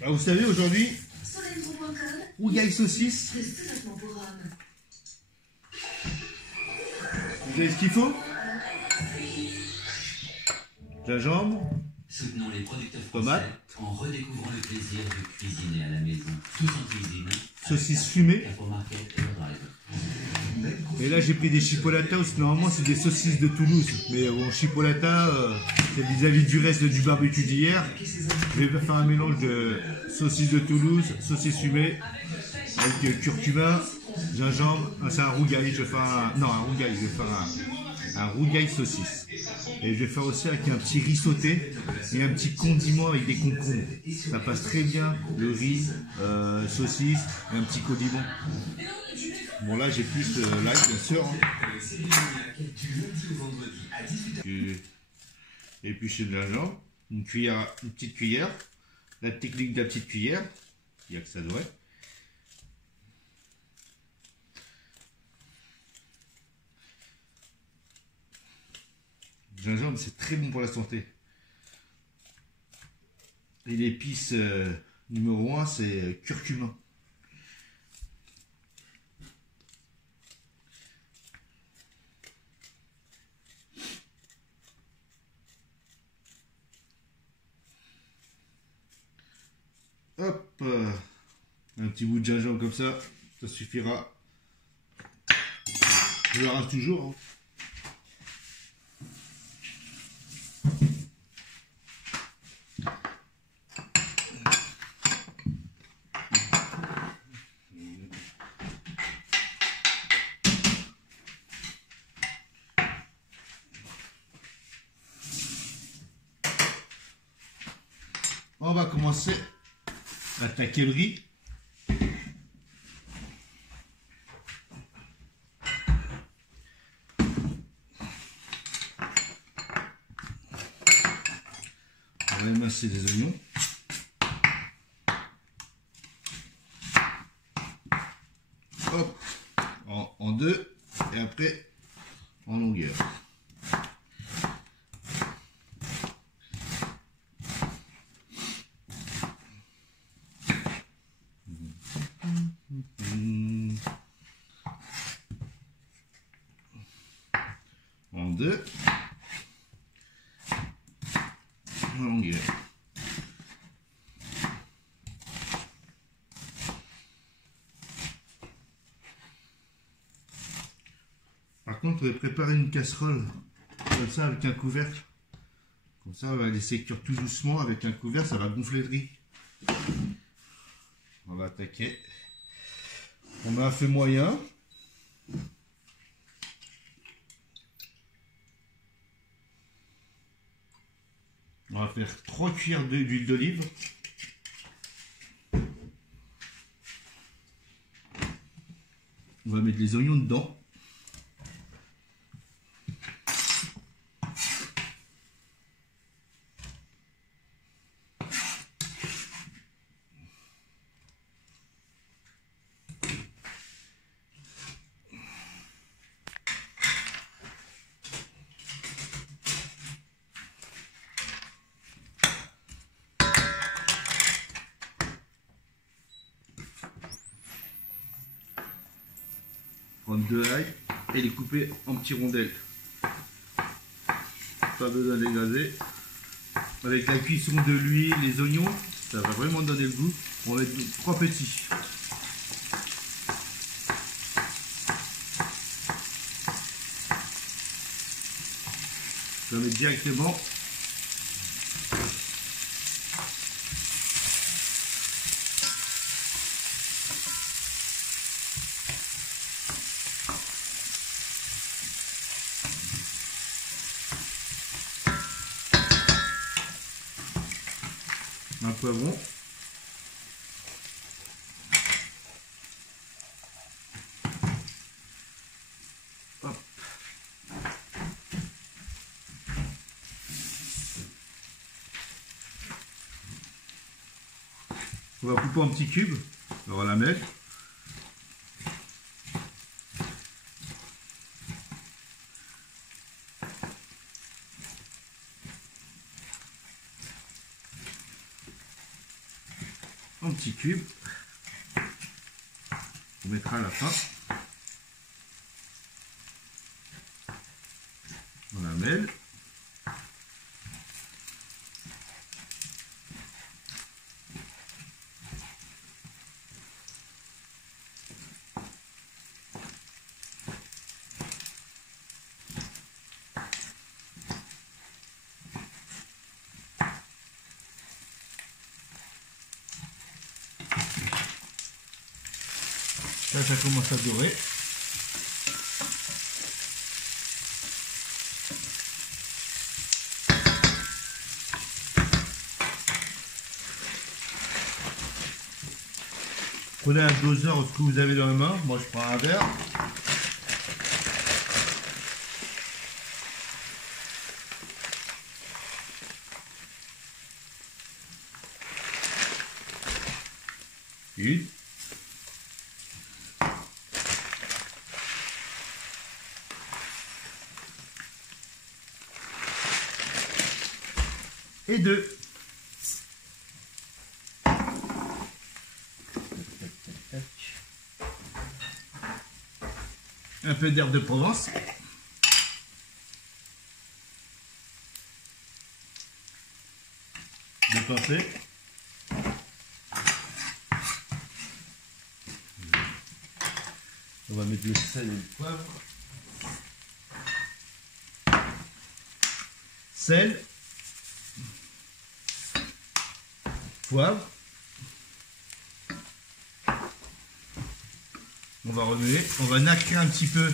Alors vous savez, aujourd'hui, rougail saucisse. Vous avez ce qu'il faut? Gingembre, soutenons les producteurs tomate, français en redécouvrant le plaisir de cuisiner à la maison. Tous en cuisine. saucisse fumée. Infomarket et Drive. Et là j'ai pris des chipolatas, normalement c'est des saucisses de Toulouse. Mais bon, chipolata, c'est vis-à-vis du reste du barbecue d'hier. Je vais faire un mélange de saucisses de Toulouse, saucisses fumées, avec curcuma, gingembre. C'est un rougail, je vais faire un... Non, un rougail, je vais faire un rougail saucisse. Et je vais faire aussi avec un petit riz sauté et un petit condiment avec des concombres. Ça passe très bien, le riz, saucisse et un petit condiment. Bon là j'ai plus l'ail bien sûr. Et puis c'est de gingembre, une petite cuillère. La technique de la petite cuillère, il n'y a que ça doit être. Le gingembre c'est très bon pour la santé. Et l'épice numéro 1 c'est curcuma. Hop, un petit bout de gingembre comme ça suffira. Je le rase toujours. Hein. On va commencer à attaquer le riz. On va émincer les oignons. Hop, en deux et après en longueur. En deux en longueur. Par contre, on va préparer une casserole comme ça avec un couvercle. Comme ça, on va laisser cuire tout doucement avec un couvercle, ça va gonfler le riz. On va attaquer. On met un feu moyen. On va faire 3 cuillères d'huile d'olive. On va mettre les oignons dedans. Prendre de l'ail et les couper en petits rondelles. Pas besoin de les gazer. Avec la cuisson de l'huile, les oignons, ça va vraiment donner le goût. On va mettre 3 petits. Je vais mettre directement. Un poivron. Hop. On va couper en petits cubes. On va la mettre. en petits cubes. On mettra à la fin. On la mêle. Là, ça commence à dorer. Prenez un doseur ou ce que vous avez dans la main. Moi, je prends un verre. Une. Et deux. Un peu d'herbe de Provence. De pincée. On va mettre le sel et le poivre. Sel. Poivre. On va remuer. On va nacrer un petit peu.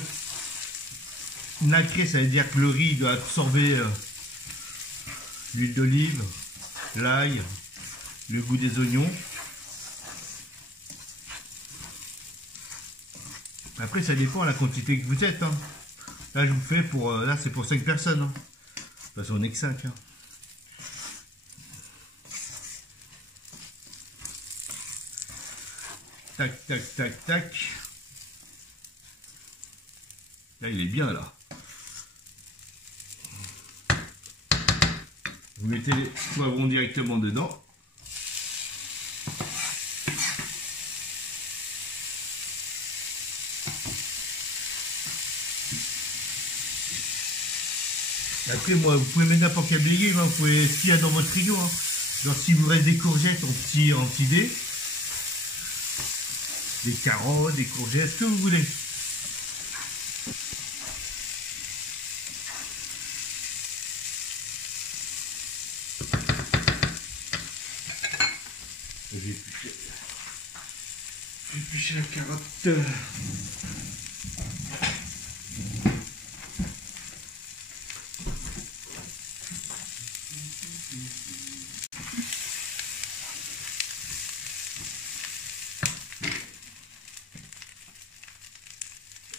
Nacrer, ça veut dire que le riz doit absorber l'huile d'olive, l'ail, le goût des oignons. Après, ça dépend de la quantité que vous êtes. Hein. Là, je vous fais pour. Là, c'est pour 5 personnes. Hein. De toute façon, on n'est que 5. Hein. Tac, tac, tac, tac. Là, il est bien, là. Vous mettez les poivrons directement dedans. Après, moi, vous pouvez mettre n'importe quel légume, hein. Vous pouvez, ce qu'il y a dans votre frigo. Hein. Genre, si vous reste des courgettes en petits dés, des carottes, des courgettes, ce que vous voulez. J'ai épluché la carotte.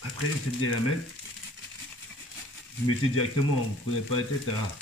Après, vous faites des lamelles. Vous mettez directement, vous ne prenez pas la tête à...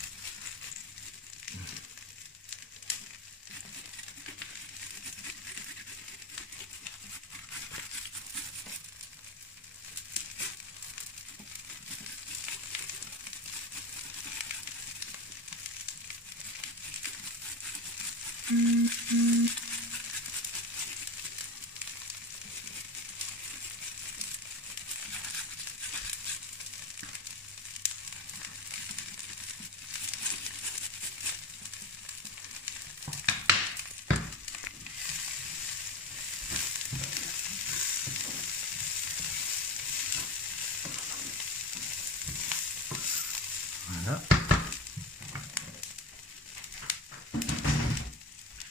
Voilà.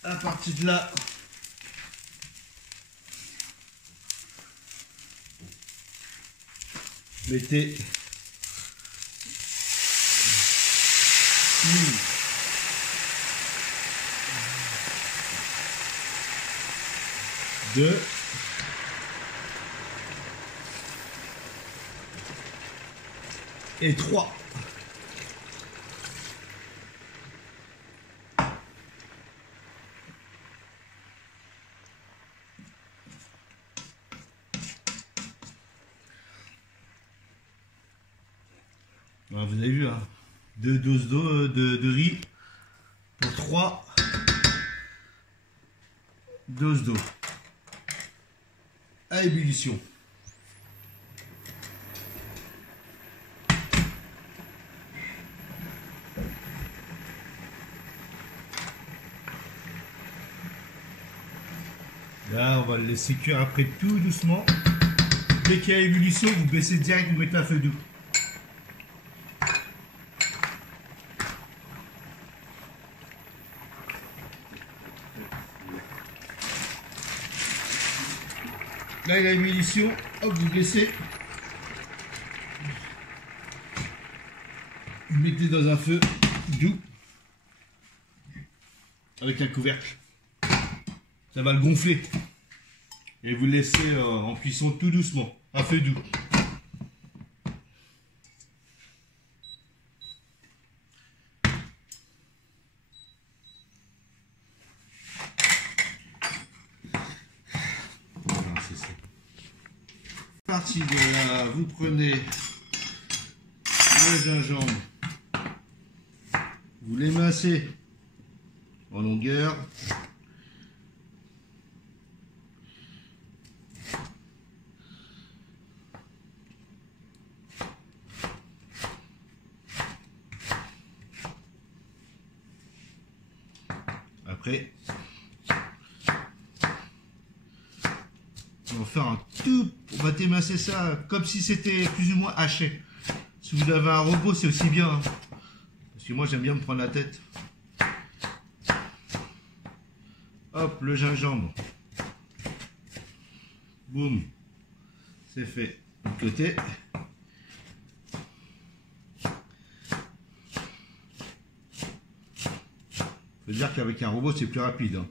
À partir de là, mettez une, deux, et trois. Alors, vous avez vu, hein, 2 doses d'eau de riz pour 3 dose d'eau à ébullition. Là, on va le laisser cuire après tout doucement. Dès qu'il y a ébullition, vous baissez direct, vous mettez un feu doux. Là, il y a ébullition, hop, vous baissez. Vous mettez dans un feu doux avec un couvercle. Ça va le gonfler. Et vous le laissez en cuisson tout doucement, à feu doux. Voilà, c'est ça. Partie de là, vous prenez le gingembre, vous l'émincez en longueur. Après, on va faire on va émincer ça comme si c'était plus ou moins haché. Si vous avez un robot, c'est aussi bien, hein. Parce que moi, j'aime bien me prendre la tête. Hop, le gingembre. Boum. C'est fait. De côté. Faut dire qu'avec un robot, c'est plus rapide, hein.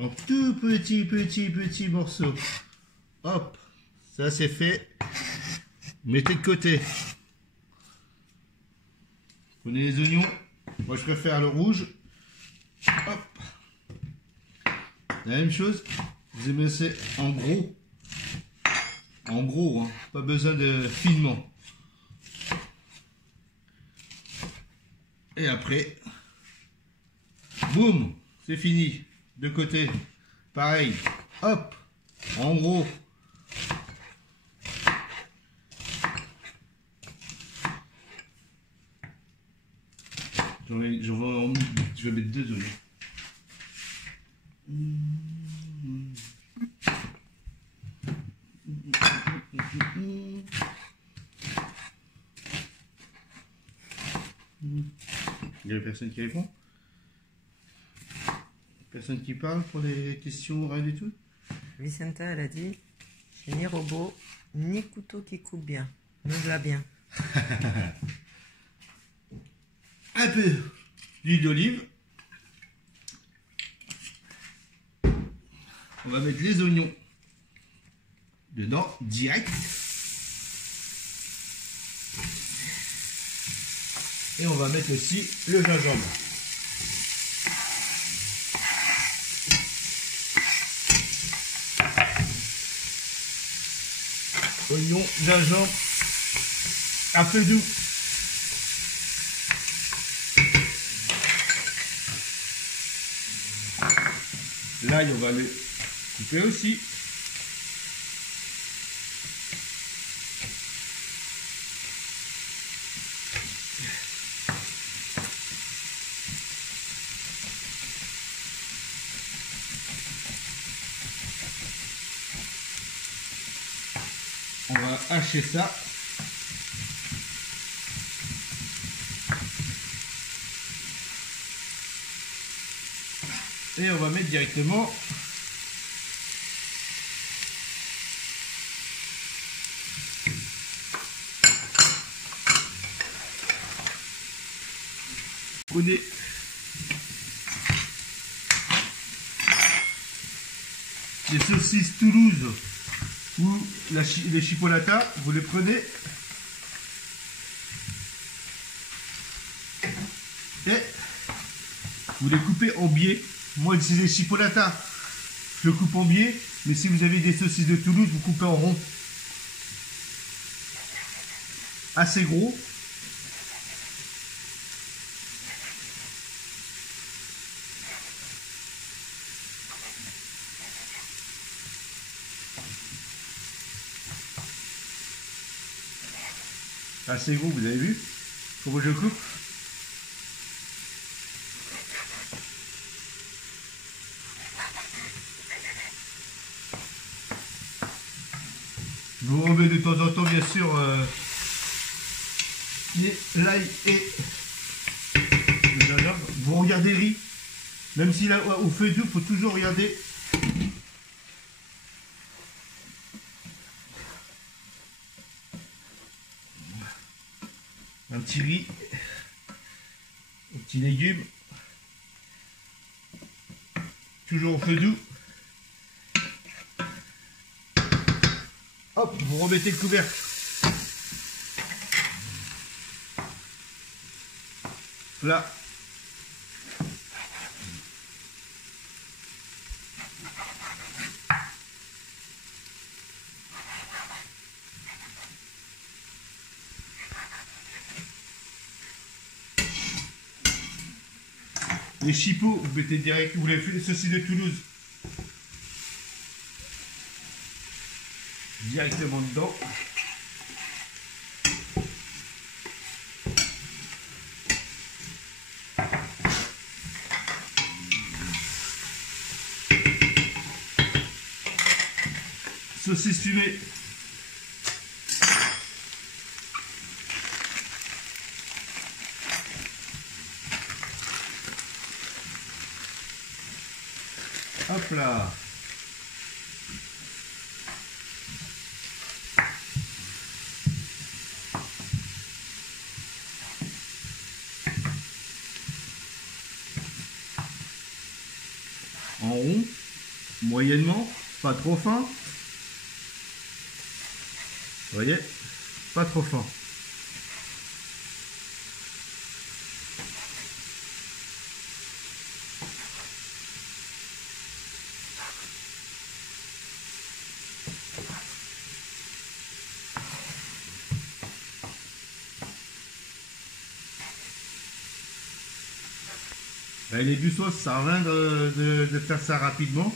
En tout petit morceau. Hop, ça c'est fait. Mettez de côté. Prenez les oignons. Moi je préfère le rouge. Hop. La même chose. Vous émincez en gros. En gros, hein. Pas besoin de finement. Et après, boum, c'est fini. De côté, pareil. Hop, en gros. Je vais mettre 2 oignons. Il y a personne qui répond? Personne qui parle pour les questions, rien du tout? Vicenta, elle a dit, j'ai ni robot, ni couteau qui coupe bien. Me voilà bien. Un peu d'huile d'olive. On va mettre les oignons dedans, direct. Et on va mettre aussi le gingembre. Oignon, gingembre, à feu doux. L'ail, on va le couper aussi. On va hacher ça. Et on va mettre directement prenez les saucisses Toulouse ou les chipolatas, vous les prenez et vous les coupez en biais. Moi, c'est les chipolatas, je le coupe en biais, mais si vous avez des saucisses de Toulouse, vous coupez en rond. Assez gros. Assez gros, vous avez vu comment je coupe? Vous remettez de temps en temps, bien sûr, l'ail et le gingembre. Vous regardez le riz, même si là au feu doux, il faut toujours regarder. Un petit riz, un petit légume, toujours au feu doux. Hop, vous remettez le couvercle. Là. Les chipots, vous mettez direct, vous l'avez fait les saucisses de Toulouse. Directement dedans. Saucisse fumée. Hop là. En rond, moyennement, pas trop fin. Vous voyez, pas trop fin. Ben, les bussos, ça sert à rien de faire ça rapidement.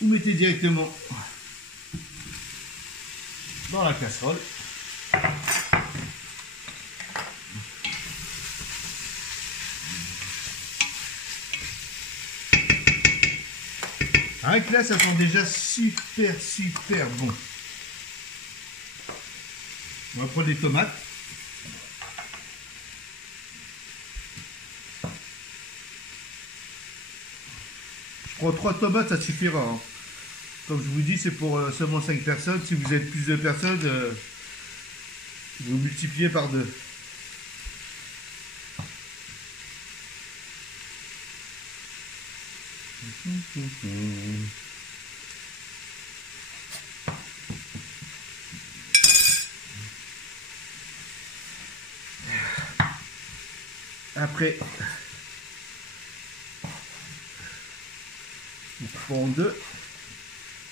Vous mettez directement dans la casserole. Avec là, ça sent déjà super bon. On va prendre les tomates. Je prends 3 tomates, ça suffira. Hein. Comme je vous dis, c'est pour seulement 5 personnes. Si vous êtes plus de personnes, vous multipliez par 2. Après, vous coupez en 2.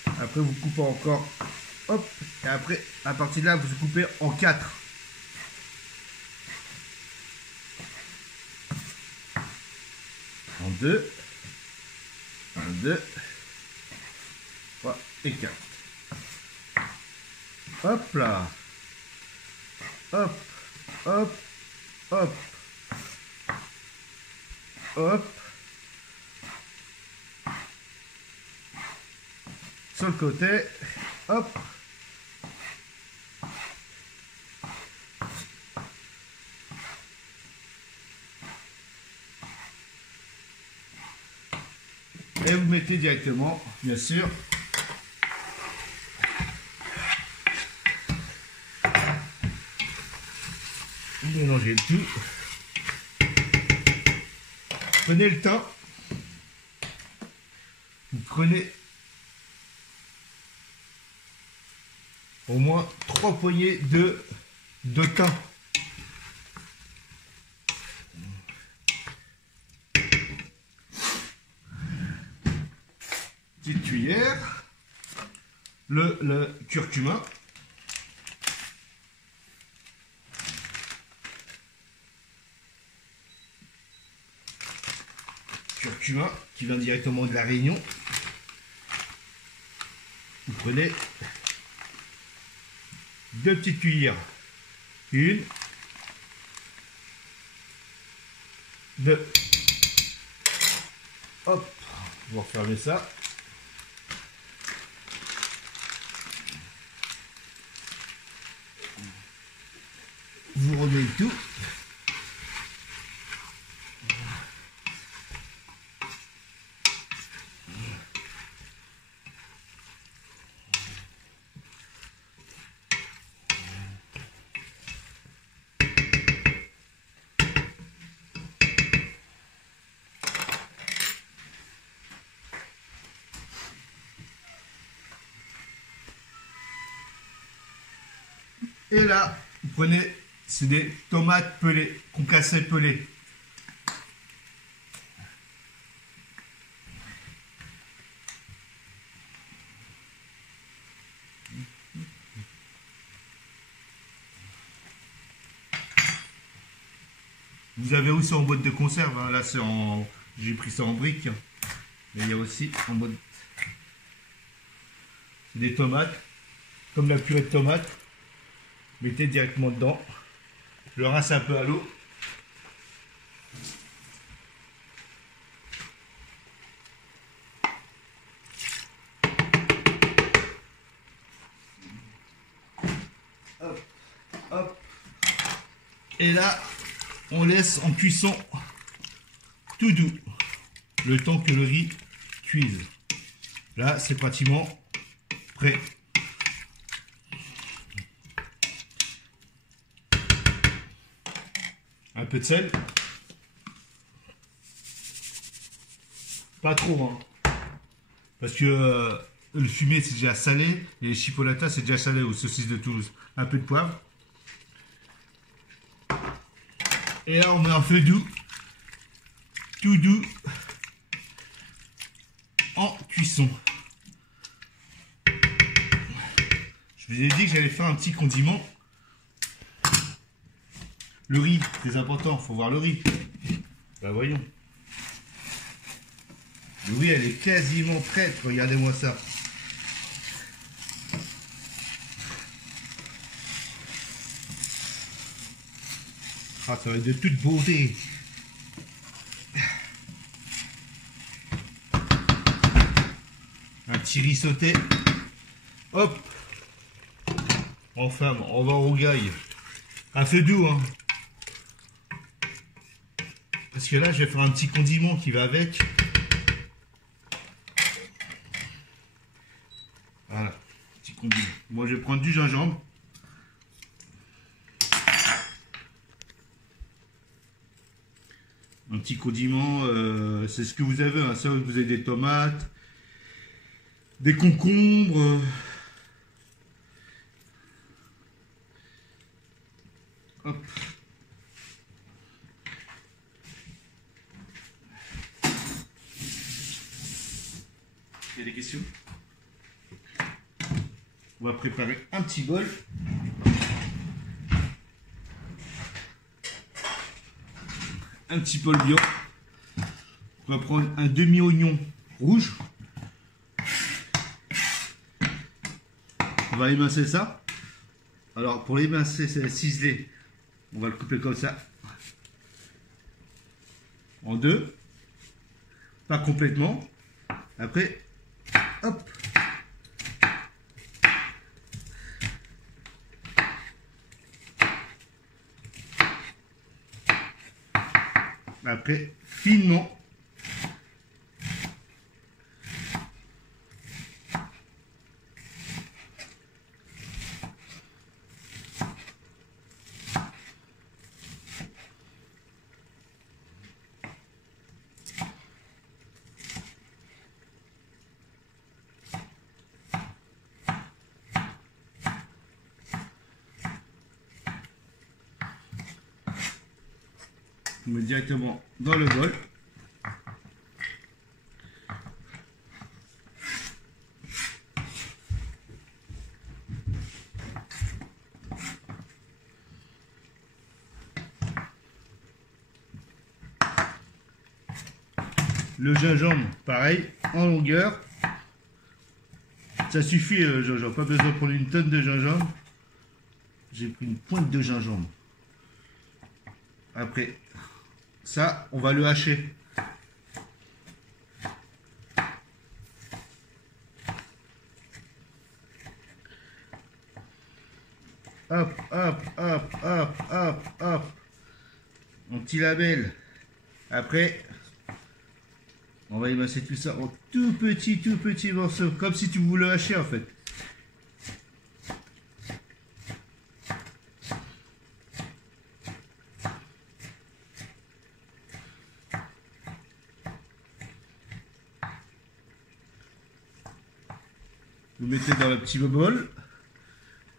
Après, vous coupez encore. Hop. Et après, à partir de là, vous coupez en 4. En 2. 1, 2, 3 et 4. Hop là. Hop, hop, hop. Hop. Sur le côté. Hop. Et vous mettez directement, bien sûr, mélangez le tout. Prenez le temps. Vous prenez au moins 3 poignées de thym. Petite cuillère. Le curcuma. Curcuma qui vient directement de la Réunion. Vous prenez 2 petites cuillères. 1, 2. Hop, on va refermer ça. Vous remettez le tout. Et là, vous prenez, c'est des tomates pelées, concassées pelées. Vous avez aussi en boîte de conserve, hein. Là c'est en, j'ai pris ça en brique, mais il y a aussi en boîte. C'est des tomates, comme la purée de tomates. Mettez directement dedans. Je le rince un peu à l'eau. Hop, hop. Et là, on laisse en cuisson tout doux, le temps que le riz cuise. Là, c'est pratiquement prêt. Un peu de sel. Pas trop, hein. Parce que le fumet c'est déjà salé et les chipolatas c'est déjà salé aux saucisses de Toulouse. Un peu de poivre. Et là on met un feu doux. Tout doux. En cuisson. Je vous ai dit que j'allais faire un petit condiment. Le riz, très important, il faut voir le riz. Bah voyons. Le riz, elle est quasiment prête, regardez-moi ça. Ah, ça va être de toute beauté. Un petit riz sauté. Hop. Enfin, on va au rougail. Un feu doux, hein. Parce que là, je vais faire un petit condiment qui va avec. Voilà, petit condiment. Moi, je vais prendre du gingembre. Un petit condiment, c'est ce que vous avez. Hein. Ça, vous avez des tomates, des concombres. Hop. Il y a des questions? On va préparer un petit bol. Un petit bol bien. On va prendre un demi-oignon rouge. On va émincer ça. Alors pour l'émincer, c'est ciselé. On va le couper comme ça. En deux. Pas complètement. Après, hop. Après, finement. On met directement dans le bol. Le gingembre, pareil, en longueur. Ça suffit le gingembre, pas besoin de prendre une tonne de gingembre. J'ai pris une pointe de gingembre. Après, ça, on va le hacher. Hop, hop, hop, hop, hop, hop. Mon petit label. Après, on va émasser tout ça en tout petit morceaux. Comme si tu voulais le hacher en fait. Vous mettez dans le petit bol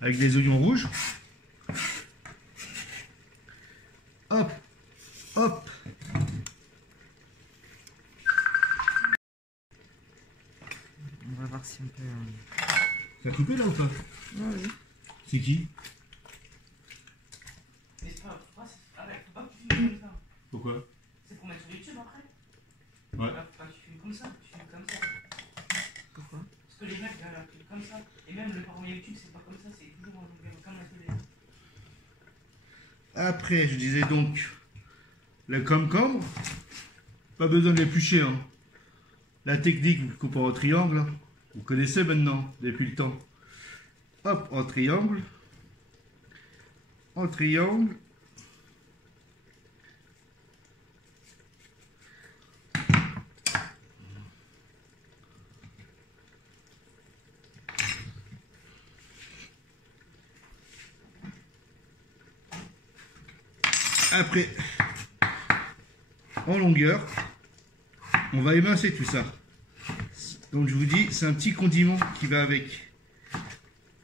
avec des oignons rouges. Hop, hop. On va voir si on peut... Ça a coupé là ou pas? Oui. C'est qui? Mais c'est pas, arrête, faut pas que tu filmes comme ça. Pourquoi? C'est pour mettre sur YouTube après. Ouais. Alors, faut pas que tu filmes comme ça, tu filmes comme ça. Pourquoi? Parce que les mecs, là, filment comme ça. Et même le format YouTube, c'est pas comme ça, c'est toujours en longueur, comme la télé. Après, je disais donc, le concombre, pas besoin de l'éplucher. Hein. La technique, vous coupez en triangle, hein. Vous connaissez maintenant, depuis le temps. Hop, en triangle. En triangle. Après, en longueur, on va émincer tout ça. Donc je vous dis, c'est un petit condiment qui va avec.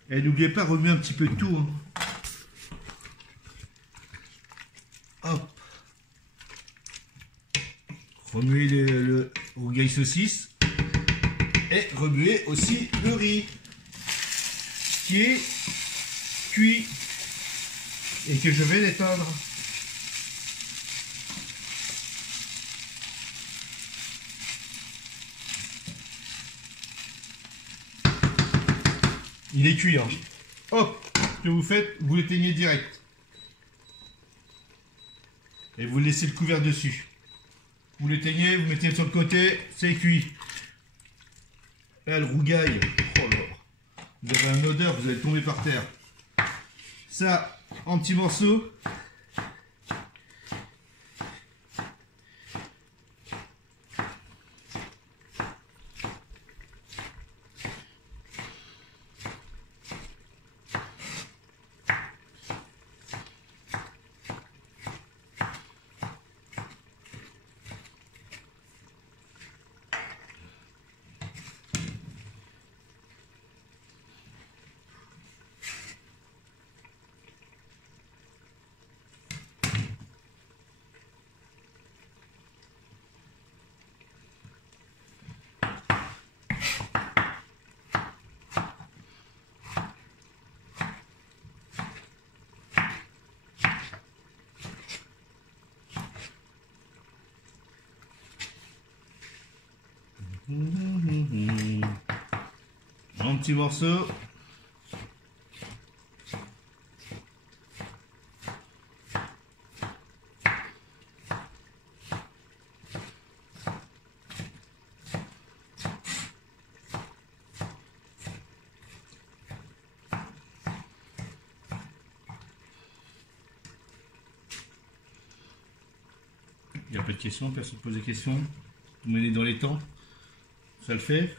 Et n'oubliez pas, remuer un petit peu de tout. Hein. Hop. Remuez le rougail saucisse. Et remuez aussi le riz. Qui est cuit. Et que je vais l'éteindre. Il est cuit, hein. Hop, ce que vous faites, vous l'éteignez direct. Et vous laissez le couvert dessus. Vous l'éteignez, vous mettez sur le côté, c'est cuit. Là, le rougail, oh là, vous avez une odeur, vous allez tomber par terre. Ça, en petits morceaux. Un petit morceau. Il n'y a pas de questions, personne ne pose des questions. Vous menez dans les temps. Ça le fait.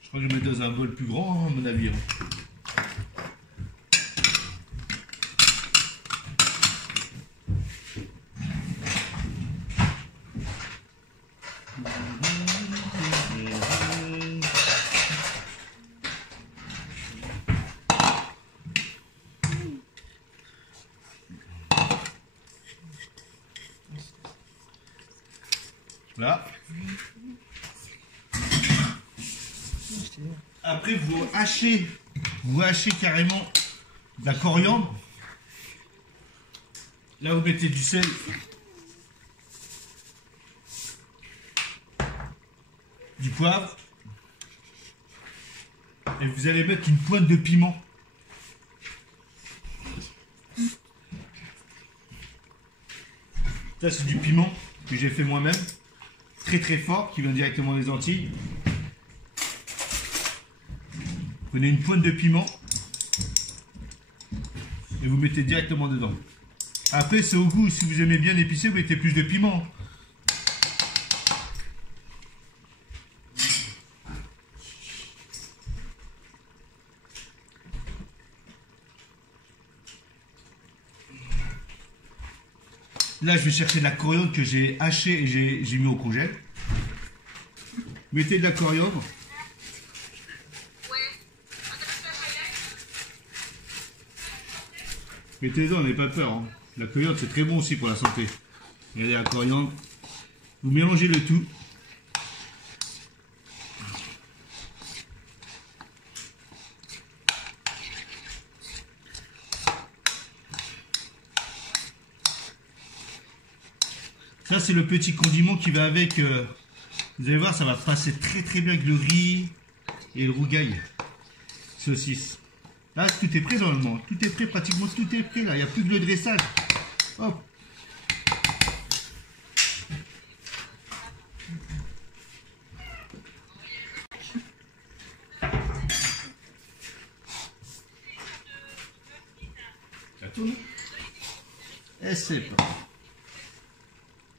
Je crois que je vais mettre dans un bol plus grand, hein, à mon avis. Hein. Là. Après, vous hachez carrément de la coriandre. Là, vous mettez du sel. Du poivre. Et vous allez mettre une pointe de piment. Ça, c'est du piment que j'ai fait moi-même. Très très fort, qui vient directement des Antilles. Prenez une pointe de piment. Et vous mettez directement dedans. Après, c'est au goût. Si vous aimez bien épicé, vous mettez plus de piment. Là, je vais chercher de la coriandre que j'ai hachée et j'ai mis au congèle. Mettez de la coriandre. Mettez-en, n'ayez pas peur. Hein. La coriandre, c'est très bon aussi pour la santé. Regardez la coriandre. Vous mélangez le tout. Ça, c'est le petit condiment qui va avec. Vous allez voir, ça va passer très très bien avec le riz et le rougail. Saucisse. Là, tout est prêt normalement. Tout est prêt, pratiquement tout est prêt. Là, il n'y a plus que le dressage. Hop. Ça tourne. Et c'est pas.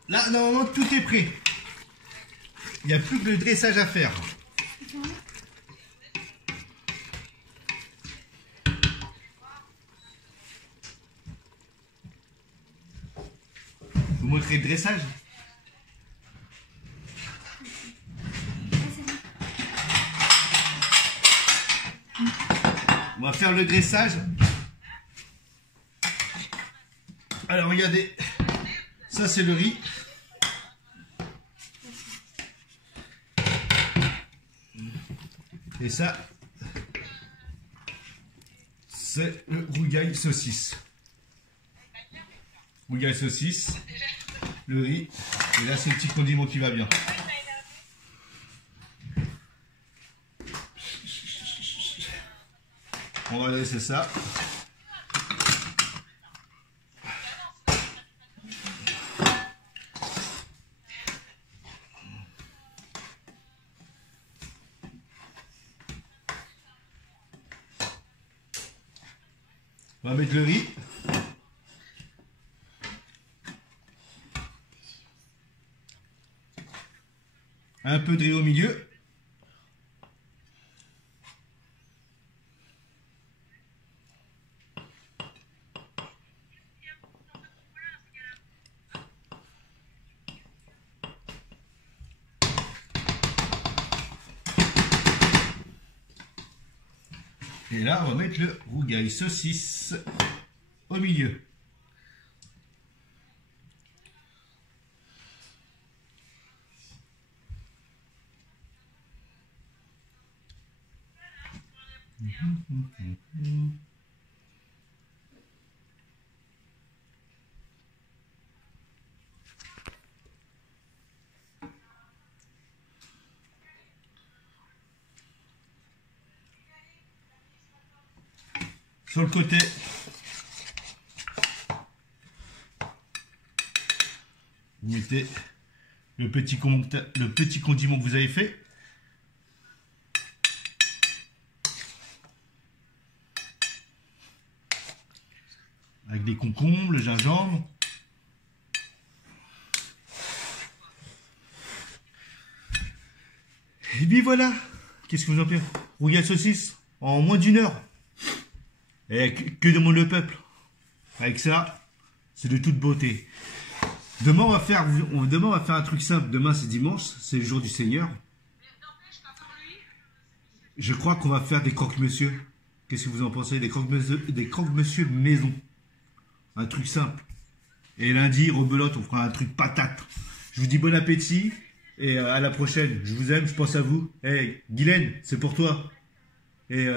Là, normalement, tout est prêt. Il n'y a plus que le dressage à faire. Vous montrez le dressage? On va faire le dressage. Alors, regardez. Ça, c'est le riz. Et ça, c'est le rougail saucisse. Rougail saucisse, le riz, et là c'est le petit condiment qui va bien. On va laisser ça. On va mettre le riz. Un peu de riz au milieu. Et là, on va mettre le rougail saucisse au milieu. Sur le côté, vous mettez le petit condiment que vous avez fait. Avec des concombres, le gingembre. Et bien voilà. Qu'est-ce que vous en pensez? Rougail saucisse en moins d'1 heure. Et que demande le peuple? Avec ça, c'est de toute beauté. Demain, on va faire un truc simple. Demain, c'est dimanche, c'est le jour du Seigneur. Je crois qu'on va faire des croque-monsieur. Qu'est-ce que vous en pensez? Des croque-monsieur maison. Un truc simple. Et lundi, rebelote, on fera un truc patate. Je vous dis bon appétit Et à la prochaine. Je vous aime, je pense à vous. Hey, Guylaine, c'est pour toi. Et